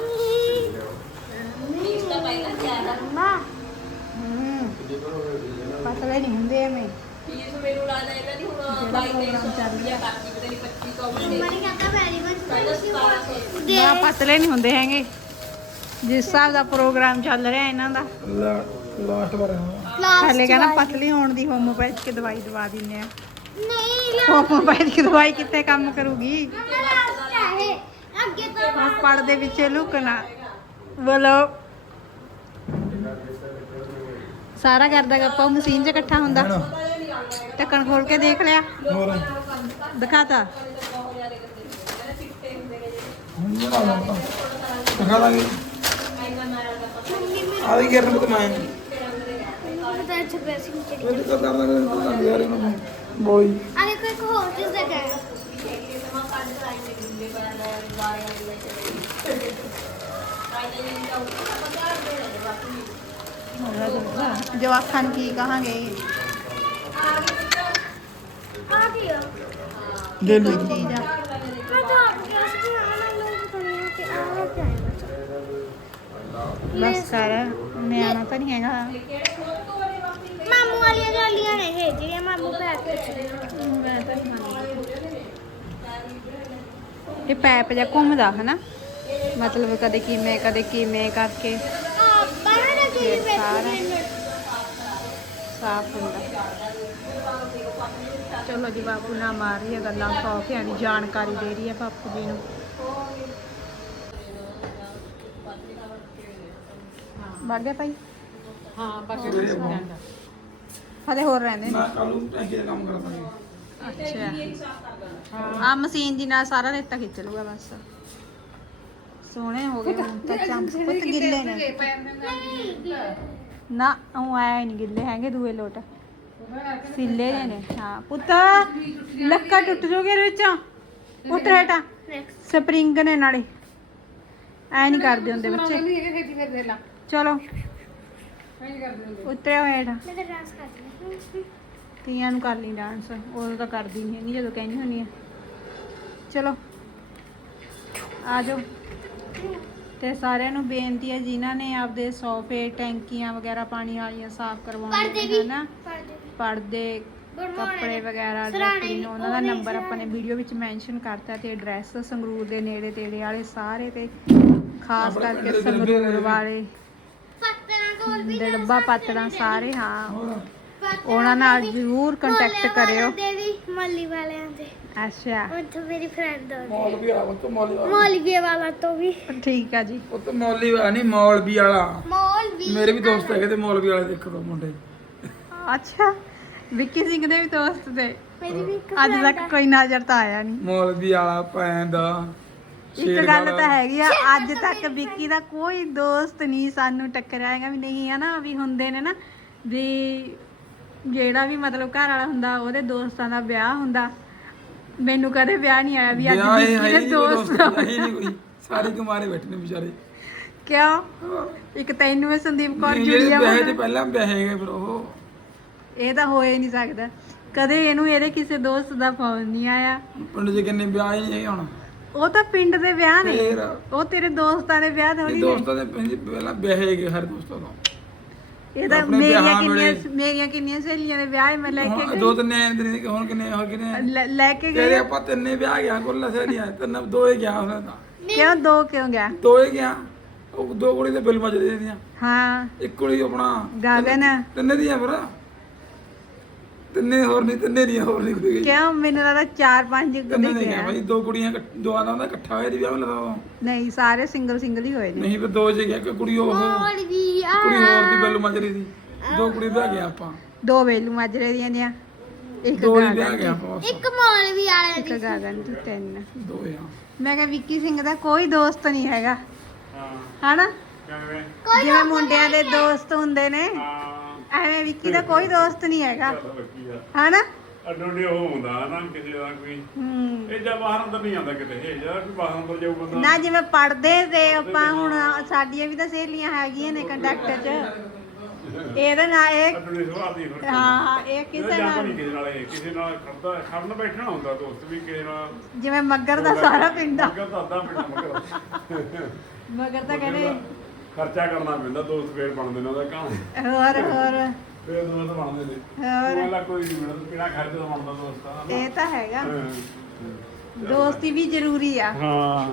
ਫੀਸ ਤਾਂ ਪਹਿਲਾਂ ਜ਼ਿਆਦਾ ਮਾਂ ਹੂੰ ਨਿਕਲੋਗੇ ਜੀ ਨਾ ਪਤਲੇ ਨਹੀਂ ਹੁੰਦੇ ਐਵੇਂ। ਫੀਸ ਮੈਨੂੰ ਲੱਗਦਾ ਇਹਨਾਂ ਦੀ ਹੁਣ 2200 ਚੱਲ ਰਹੀ। ਆ ਬਾਕੀ ਪਤਾ ਨਹੀਂ 2500 ਵੀ ਮੰਮਾ ਦੇ ਨੇ ਕਹਿੰਦਾ ਵੈਰੀ ਪਹਿਲਾਂ ਮਚ 1700 ਦੇ। ਨਾ ਪਤਲੇ ਨਹੀਂ ਹੁੰਦੇ ਹੈਗੇ। ਜਿਸ ਹਿਸਾਬ ਦਾ ਪ੍ਰੋਗਰਾਮ ਚੱਲ ਰਿਹਾ ਇਹਨਾਂ ਦਾ। ਲਾਸਟ ਵਾਰ ਹਲੇ ਕਹਿੰਦਾ ਪਤਲੀ ਹੋਣ ਦੀ ਹੋਮੋਪੈਥਿਕ ਦਵਾਈ ਦਵਾ ਦਿੰਨੇ ਆ। ਨਹੀਂ ਲਾ ਹੋਮੋਪੈਥਿਕ ਦਵਾਈ। ਕਿੱਥੇ ਕੰਮ ਕਰੂਗੀ? ਲਾਸਟ ਹੈ ਅੱਗੇ ਤਾਂ ਹੁਣ ਪੜਦੇ ਵਿੱਚ ਲੁਕਣਾ ਬੋਲੋ। ਸਾਰਾ ਕਰਦਾ ਗੱਪਾ ਮਸ਼ੀਨ 'ਚ ਇਕੱਠਾ ਹੁੰਦਾ। ਢੱਕਣ ਖੋਲ ਕੇ ਦੇਖ ਲਿਆ। ਹੋਰ। ਦਿਖਾਤਾ। ਹੁਣ ਬਣਾ ਲਾ ਦਿਖਾ ਦਾਂਗੇ ਆ ਵੀ ਗਿਰਨ ਬਤ ਮੈਂ ਪਤਾ ਹੈ ਛਪੇ ਸੀ ਮੁਝੇ ਇਹ ਤਾਂ ਕਰਨਾ ਕਿ ਯਾਰ ਇਹਨੂੰ ਬੋਲੀ ਅਰੇ ਕੋਈ ਇੱਕ ਹੋਰ ਚੀਜ਼ ਦਾ ਕਹਿ ਜਵਾਖਾਂ ਨੂੰ ਕੀ ਕਹਾਂਗੇ ਆ ਗਿਆ ਲੈ ਲਈ ਚੀਜ਼ ਆ ਮੈਂ ਤਾਂ ਆਪ ਗਿਆ ਸੀ ਆਣਾ ਲੋਕ ਦੁਨੀਆ ਕੇ ਆ ਜਾਏਗਾ ਬਸ ਕਰ ਨਿਆਣਾ ਤਾਂ ਨਹੀਂ ਹੈਗਾ ਮਾਮੂ ਵਾਲੀਆਂ ਗਾਲੀਆਂ ਨੇ ਇਹ ਜਿਹੜੀਆਂ ਮਾਮੂ ਪੈ ਕੇ ਇਹ ਪੈਪ ਜਿਹਾ ਘੁੰਮਦਾ ਹਨਾ? ਮਤਲਬ ਕਦੇ ਕਿਵੇਂ ਕਦੇ ਕਿਵੇਂ ਕਰਕੇ? ਬਾਹਰ ਨਾ ਚੀਜ਼ ਸਾਫ਼ ਹੁੰਦਾ। ਚਲੋ ਜੀ, ਬਾਪੂ ਨਾ ਮਾਰ ਰਹੀ ਹੈ ਗੱਲਾਂ ਸੌਖਿਆਂ ਦੀ ਜਾਣਕਾਰੀ ਦੇ ਰਹੀ ਹੈ ਬਾਪੂ ਜੀ ਨੂੰ। ਵਗ ਗਿਆ ਭਾਈ? ਹਾਂ ਬਾਕੀ ਹਲੇ ਹੋਰ ਰਹਿੰਦੇ ਨੇ। ਮੈਂ ਕੱਲ ਨੂੰ ਟੈਂਕੀ ਦਾ ਕੰਮ ਕਰਦਾ ਅੱਛਾ। ਆ ਮਸ਼ੀਨ ਦੀ ਨਾਲ ਸਾਰਾ ਰੇਤਾ ਖਿੱਚ ਲੂਗਾ ਬਸ। ਸੋਹਣੇ ਹੋ ਗਏ ਹੁਣ ਤਾਂ ਚੰਪ ਪੁੱਤ ਗਿੱਲੇ ਨੇ। ਨਾ। ਉਹ ਆਇਆ ਨਹੀਂ ਗਿੱਲੇ ਹੈਗੇ ਦੂਏ ਲੋਟ। ਸਿੱਲੇ ਨੇ। ਹਾਂ ਪੁੱਤ ਲੱਕਾ ਟੁੱਟ ਜੂਗੀ ਇਹਦੇ ਵਿੱਚੋਂ। ਉਤਰ ਹੇਠਾਂ। ਸਪਰਿੰਗ ਨੇ ਨਾਲੇ। ਐ ਨਹੀਂ ਕਰਦੇ ਹੁੰਦੇ ਬੱਚੇ। ਚਲੋ। ਨਹੀਂ ਕਰਦੇ ਹੁੰਦੇ ਉਤਰੇ ਹੋਏ ਹੇਠਾਂ ਮੈਂ ਤਾਂ ਡਾਂਸ ਕਰਦੀ ਹਾਂ ਤੀਆਂ ਨੂੰ ਕਰ ਲਈ ਡਾਂਸ ਉਦੋਂ ਤਾਂ ਕਰਦੀ ਨਹੀਂ ਹੈਗੀ ਜਦੋਂ ਕਹਿੰਦੀ ਹੁੰਦੀ ਆ ਚਲੋ ਆ ਜਾਓ ਤੇ ਸਾਰਿਆਂ ਨੂੰ ਬੇਨਤੀ ਹੈ ਜਿਨ੍ਹਾਂ ਨੇ ਆਪਦੇ ਸੋਫੇ ਟੈਂਕੀਆਂ ਵਗੈਰਾ ਪਾਣੀ ਵਾਲੀਆਂ ਸਾਫ਼ ਪਰਦੇ ਕਰਵਾਉਣੇ ਵੀ ਹਨ ਪਰਦੇ ਕੱਪੜੇ। ਵਗੈਰਾ ਵੀ, ਉਹਨਾਂ ਦਾ ਨੰਬਰ ਆਪਾਂ ਨੇ। ਵੀਡੀਓ ਵਿੱਚ ਮੈਂਸ਼ਨ ਕਰਤਾ ਤੇ ਐਡਰੈਸ ਸੰਗਰੂਰ ਦੇ ਨੇੜੇ ਤੇੜੇ ਵਾਲੇ ਸਾਰੇ ਤੇ ਖਾਸ ਕਰਕੇ ਸੰਗਰੂਰ। ਵਾਲੇ ਕੋਲ ਵੀ ਨੇ, ਡੱਬਾ ਪਾਤੜਾਂ ਸਾਰੇ ਹਾਂ। ਉਹਨਾਂ ਨਾਲ ਜ਼ਰੂਰ ਕੰਟੈਕਟ ਕਰਿਓ। ਵਾਲਿਆਂ ਦੇ ਵੀ ਮੱਲੀ ਵਾਲਿਆਂ ਦੇ। ਅੱਛਾ ਉੱਥੋਂ ਮੇਰੀ ਫਰੈਂਡ ਹੋ ਮੌਲ ਵੀ ਆ ਉਹ ਤੋਂ ਮੌਲੀ ਵਾਲਾ। ਮੌਲਵੀ ਵਾਲਾ ਤੋਂ ਵੀ। ਠੀਕ ਆ ਜੀ। ਉਹ ਤੋਂ ਮੌਲੀ ਵਾਲਾ ਨਹੀਂ ਮੌਲਵੀ ਵਾਲਾ। ਮੌਲਵੀ ਮੇਰੇ ਵੀ ਦੋਸਤ ਹੈਗੇ ਤੇ ਮੌਲਵੀ ਵਾਲੇ ਦੇਖੋ ਦੋ ਮੁੰਡੇ। ਅੱਛਾ ਵਿੱਕੀ ਸਿੰਘ ਦੇ ਵੀ ਦੋਸਤ ਤੇ। ਮੇਰੀ ਵੀ ਇੱਕ ਅੱਜ friend ਤੱਕ ਆ। ਕੋਈ ਨਜ਼ਰ ਤਾਂ ਆਇਆ ਨਹੀਂ। ਮੌਲਵੀ ਵਾਲਾ ਪੈਂਦ ਇੱਕ ਗੱਲ ਤਾਂ ਹੈਗੀ ਆ ਅੱਜ ਤੱਕ ਵਿੱਕੀ ਦਾ ਕੋਈ ਦੋਸਤ ਨਹੀਂ ਸਾਨੂੰ ਟੱਕਰਿਆ ਹੈਗਾ ਵੀ ਨਹੀਂ ਹੈ ਨਾ ਵੀ ਹੁੰਦੇ ਨੇ ਨਾ ਵੀ ਜਿਹੜਾ ਵੀ ਮਤਲਬ ਘਰ ਵਾਲਾ ਹੁੰਦਾ ਉਹਦੇ ਦੋਸਤਾਂ ਦਾ ਵਿਆਹ ਹੁੰਦਾ। ਮੈਨੂੰ ਕਦੇ ਵਿਆਹ ਨਹੀਂ ਆਇਆ ਵੀ ਅੱਜ ਵਿਆਹ ਇਹ ਹੈ ਵਿੱਕੀ ਹੀ ਦੇ ਨਹੀਂ ਦੋਸਤ ਦੋਸਤ ਹੈ ਹੀ ਨਹੀਂ ਕੋਈ। ਸਾਰੇ ਕੁਮਾਰੇ ਬੈਠੇ ਨੇ ਵਿਚਾਰੇ। ਕਿਉਂ? ਇੱਕ ਤੈਨੂੰ ਇਹ ਸੰਦੀਪ ਕੌਰ ਨਹੀਂ, ਜਿਹੜੇ ਜੁੜੀਆ ਵਿਆਹੇ ਤੇ ਪਹਿਲਾਂ ਵਿਆਹੇ ਗਏ ਫਿਰ ਉਹ। ਇਹ ਤਾਂ ਹੋ ਹੀ ਨਹੀਂ ਸਕਦਾ। ਕਦੇ ਇਹਨੂੰ ਇਹਦੇ ਕਿਸੇ ਦੋਸਤ ਦਾ ਫੋਨ ਨਹੀਂ ਆਇਆ। ਪਿੰਡ 'ਚ ਕਿੰਨੇ ਵਿਆਹ ਹੀ ਨਹੀਂ ਹੁਣ। ਉਹ ਤਾਂ ਪਿੰਡ ਦੇ ਵਿਆਹ ਨੇ। ਫੇਰ? ਉਹ ਤੇਰੇ ਦੋਸਤਾਂ ਦੇ ਵਿਆਹ ਇਹ ਥੋੜੀ ਨੇ। ਦੋਸਤਾਂ ਦੇ ਪਿੰਡ 'ਚ ਪਹਿਲਾਂ ਵਿਆਹੇ ਗਏ ਹਰ ਦੋਸਤਾਂ ਤੋਂ। ਇਹ ਤਾਂ ਆਪਣੇ ਮੇਰੀਆਂ ਵਿਆਹਾਂ ਕਿੰਨੀਆਂ ਵੇਲੇ। ਮੇਰੀਆਂ ਕਿੰਨੀਆਂ ਸਹੇਲੀਆਂ ਦੇ ਵਿਆਹ ਮੈਂ ਲੈ ਕੇ ਹੁਣ ਦੋ ਤਿੰਨ ਐਂ ਹੁਣ ਕਿੰਨੇ ਹੋ ਕਿੰਨੇ ਲੈ- ਲੈ ਕੇ ਤੇਰੇ ਗਈ ਆਪਾਂ ਤਿੰਨੇ ਵਿਆਹ ਗਿਆ ਕੋਲ ਸਹੇਲੀਆਂ। ਤਿੰਨ ਦੋ ਹੀ ਗਿਆ ਉਹਨਾਂ ਦਾ। ਕਿਉਂ ਦੋ ਕਿਉਂ ਗਿਆ? ਦੋ ਹੀ ਗਿਆ। ਉਹ ਦੋ ਕੁੜੀ ਦੇ ਬਿੱਲ ਮਜਦੇ ਦੀਆਂ ਹਾਂ। ਇੱਕ ਕੁੜੀ ਆਪਣਾ ਗਗਨ। ਤਿੰਨੇ ਦੀਆਂ ਫਿਰ? ਤਿੰਨੇ ਹੋਰ ਨਹੀਂ ਤਿੰਨੇ ਦੀਆਂ ਹੋਰ ਨਹੀਂ ਕੋਈ। ਗਈ ਕਿਉਂ? ਮੈਨੂੰ ਲੱਗਦਾ ਚਾਰ ਪੰਜ ਤਿੰਨੇ ਨਹੀਂ ਗਿਆ ਭਾਈ ਦੋ ਕੁੜੀਆਂ ਇਕੱਠ- ਦੋ ਆਂਦਾ ਹੁੰਦਾ ਇਕੱਠਾ ਹੋਇਆ ਦੀ ਵਿਆਹ ਮਿਲਦਾ ਉਹ। ਨਹੀਂ ਸਾਰੇ ਸਿੰਗਲ ਸਿੰਗਲ ਹੀ ਹੋਏ ਨੇ। ਨਹੀਂ ਫਿਰ ਦੋ ਚ ਗਿਆ ਇੱਕ ਕੁੜੀ ਉਹ ਆ। ਕੁੜੀ ਹੋਰ ਦੀ ਬਿੱਲ ਮਜਰੀ ਦੀ। ਦੋ ਕੁੜੀ ਵਿਆਹ ਗਿਆ ਆਪਾਂ। ਦੋ ਵੇਲੂ ਮਾਜਰੇ ਦੀਆਂ ਦੀਆਂ ਇੱਕ ਦੋ ਹੀ ਵਿਆਹ ਗਾਗਨ ਗਿਆ ਆਪਾਂ ਬਸ। ਇੱਕ ਮੌਲਵੀ ਵਾਲਿਆਂ ਇੱਕ ਦੀ ਗਾਗਨ ਤੇ ਤਿੰਨ। ਦੋ ਆ। ਮੈਂ ਕਿਹਾ ਵਿੱਕੀ ਸਿੰਘ ਦਾ ਕੋਈ ਦੋਸਤ ਨਹੀਂ ਹੈਗਾ। ਹਾਂ। ਹਨਾ? ਕਿਵੇਂ? ਜਿਵੇਂ ਮੁੰਡਿਆਂ ਦੇ ਦੋਸਤ ਹੁੰਦੇ ਨੇ। ਹਾਂ। ਐਵੇਂ ਵਿੱਕੀ ਦਾ ਕੋਈ ਦੋਸਤ ਨਹੀਂ ਹੈਗਾ। ਹਨਾ? ਅੱਡੋਡੇ ਉਹ ਹੁੰਦਾ ਨਾ ਕਿਸੇ ਦਾ ਕੋਈ। ਹੂੰ। ਇਹ ਜਾਂ ਬਾਹਰ ਅੰਦਰ ਨਹੀਂ ਆਉਂਦਾ ਕਿਤੇ ਇਹ ਜਾਂ ਕੋਈ ਬਾਹਰ ਅੰਦਰ ਜਾਊ ਬੰਦਾ। ਨਾ ਜਿਵੇਂ ਪੜਦੇ ਤੇ ਆਪਾਂ ਹੁਣ ਸਾਡੀਆਂ ਵੀ ਤਾਂ ਸਹੇਲੀਆਂ ਹੈਗੀਆਂ ਨੇ ਕੰਡਕਟਰ 'ਚ। ਇਹਦੇ ਨਾਲ ਇਹ ਦੀ ਹਾਂ ਹਾਂ, ਇਹ ਕਿਸੇ ਨਾਲ ਕਿਸੇ ਨਾਲ ਕਿਸੇ ਨਾਲ ਖੜਦਾ ਖੜਨ ਬੈਠਣਾ ਹੁੰਦਾ ਦੋਸਤ ਵੀ ਕਿਸੇ ਨਾਲ। ਜਿਵੇਂ ਮੱਗਰ ਦਾ ਸਾਰਾ ਪਿੰਡ ਆ। ਮਗਰ ਤਾਂ ਅੱਧਾ ਪਿੰਡ ਮਗਰ। ਮੱਗਰ ਤਾਂ ਕਹਿੰਦੇ ਖਰਚਾ ਕਰਨਾ ਪੈਂਦਾ ਦੋਸਤ ਫੇਰ ਬਣਦੇ ਨੇ ਉਹਦਾ ਕੰਮ ਹੋਰ ਹੋਰ। ਫੇਰ ਦੋਸਤ ਬਣਦੇ ਨੇ। ਹੋਰ। ਕੋਈ ਨਹੀਂ ਬਣਦਾ ਬਿਨਾ ਖਰਚੇ ਤੋਂ ਬਣਦਾ ਦੋਸਤ ਇਹ ਤਾਂ ਹੈਗਾ। ਹਾਂ। ਦੋਸਤੀ ਵੀ ਜ਼ਰੂਰੀ ਆ। ਹਾਂ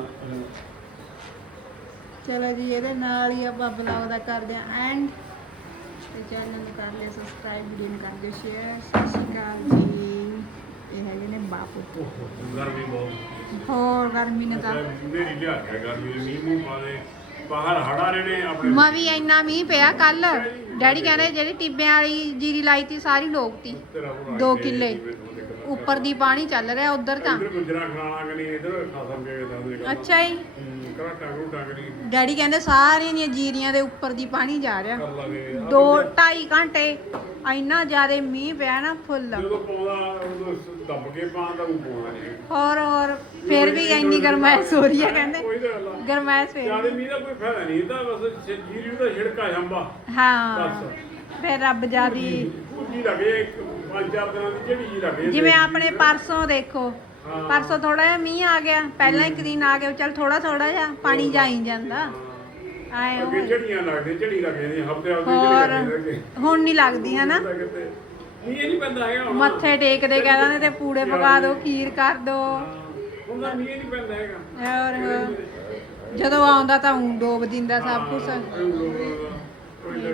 ਚਲੋ ਜੀ ਇਹਦੇ ਨਾਲ ਹੀ ਆਪਾਂ ਬਲੌਗ ਦਾ ਕਰਦੇ ਆਂ ਐਂਡ ਤੇ ਚੈਨਲ ਨੂੰ ਕਰ ਲਿਆ ਸਬਸਕ੍ਰਾਈਬ ਵੀਡੀਓ ਨੂੰ ਕਰ ਦਿਓ ਸ਼ੇਅਰ ਸਤਿ ਸ਼੍ਰੀ ਅਕਾਲ ਜੀ। ਇਹ ਹੈਗੇ ਨੇ ਬਾਪੂ। ਗਰਮੀ ਬਹੁਤ। ਹੋਰ ਗਰਮੀ ਨੇ ਤਾਂ ਮੇਰੀ ਲਿਆ ਕੇ ਗਰਮੀ ਦੇ ਮੀਂਹ ਮੂੰਹ ਪਾ ਦੇ ਬਾਹਰ ਹੜਾ ਰਹੇ ਨੇ ਆਪਣੇ ਮਾ ਵੀ ਇੰਨਾ ਮੀਂਹ ਪਿਆ ਕੱਲ ਡੈਡੀ ਕਹਿੰਦੇ ਜਿਹੜੀ ਟਿੱਬਿਆਂ ਵਾਲੀ ਜੀਰੀ ਲਾਈ ਤੀ ਸਾਰੀ ਲੋਕਤੀ ਤੇਰਾ ਭਰਾ ਦੋ ਕੇ ਕਿੱਲੇ। ਉੱਪਰ ਦੀ ਪਾਣੀ ਚੱਲ ਰਿਹਾ ਉਧਰ ਤਾਂ। ਇੱਧਰ ਗੁਜਰਾ ਖਾਣਾ ਕਿ ਨਹੀਂ ਇੱਧਰ ਖਾਸਮ ਕੇ ਦੱਸਦੇ ਅੱਛਾ ਜੀ। ਡੈਡੀ ਕਹਿੰਦੇ ਸਾਰੀਆਂ ਦੀਆਂ ਜੀਰੀਆਂ ਦੇ ਉੱਪਰ ਦੀ ਪਾਣੀ ਜਾ ਰਿਹਾ। ਕਰ ਲਾਂਗੇ। ਦੋ 2.5 ਘੰਟੇ ਇੰਨਾ ਜ਼ਿਆਦਾ ਮੀਂਹ ਪਿਆ ਨਾ ਫੁੱਲ। ਜਦੋਂ ਪਾਉਂਦਾ ਉਦੋਂ ਦੱਬ ਕੇ ਪਾਉਂਦਾ ਉਹ ਪਾਉਂਦਾ ਨਹੀਂ ਹੋਰ ਹੋਰ ਫਿਰ ਵੀ ਇੰਨੀ ਗਰਮੈਸ਼ ਹੋ ਰਹੀ ਹੈ ਕਹਿੰਦੇ। ਕੋਈ ਤਾਂ ਗੱਲ ਆ। ਗਰਮੈਸ਼ ਫਿਰ ਜ਼ਿਆਦਾ ਮੀਂਹ ਦਾ ਕੋਈ ਫਾਇਦਾ ਨਹੀਂ ਇਹਦਾ ਬਸ ਜੀਰੀ ਦਾ ਛਿੜਕਾ ਜੰਬਾ ਹਾਂ ਬਸ। ਫਿਰ ਰੱਬ ਜਿਆਦੀ ਪੂਜੀ ਲੱਗੇ ਇੱਕ ਪੰਜ ਚਾਰ ਦਿਨਾਂ ਦੀ ਜਿਹੜੀ ਜੀ ਲੱਗੇ। ਜਿਵੇਂ ਆਪਣੇ ਪਰਸੋਂ ਦੇਖੋ ਹਾਂ। ਪਰਸੋਂ ਥੋੜਾ ਜਿਹਾ ਮੀਂਹ ਆ ਗਿਆ ਪਹਿਲਾਂ ਇੱਕ ਦਿਨ ਆ ਗਿਆ ਚਲ ਥੋੜਾ ਥੋੜਾ ਜਿਹਾ ਪਾਣੀ ਜਾਈ ਜਾਂਦਾ। ਆਏ ਅੱਗੇ ਝੜੀਆਂ ਲੱਗਦੇ ਝੜੀ ਲੱਗ ਜਾਂਦੀ ਹਫ਼ਤੇ ਹਫ਼ਤੇ ਹੋਰ ਹੁਣ ਨਹੀਂ ਲੱਗਦੀ ਹਨਾ ਨਹੀਂ ਇਹ ਨਹੀਂ ਪੈਂਦਾ ਹੈਗਾ ਹੁਣ। ਮੱਥੇ ਟੇਕਦੇ ਕਹਿ ਦਿੰਦੇ ਤੇ ਪੂੜੇ ਪਕਾ ਦਿਓ ਖੀਰ ਕਰ ਦਿਓ ਹੁਣ ਤਾਂ ਮੀਂਹ ਨਹੀਂ ਪੈਂਦਾ ਹੈਗਾ। ਹੋਰ। ਜਦੋਂ ਆਉਂਦਾ ਤਾਂ ਉਂ ਡੋਬ ਦਿੰਦਾ ਸਭ ਕੁਝ ਕੋਈ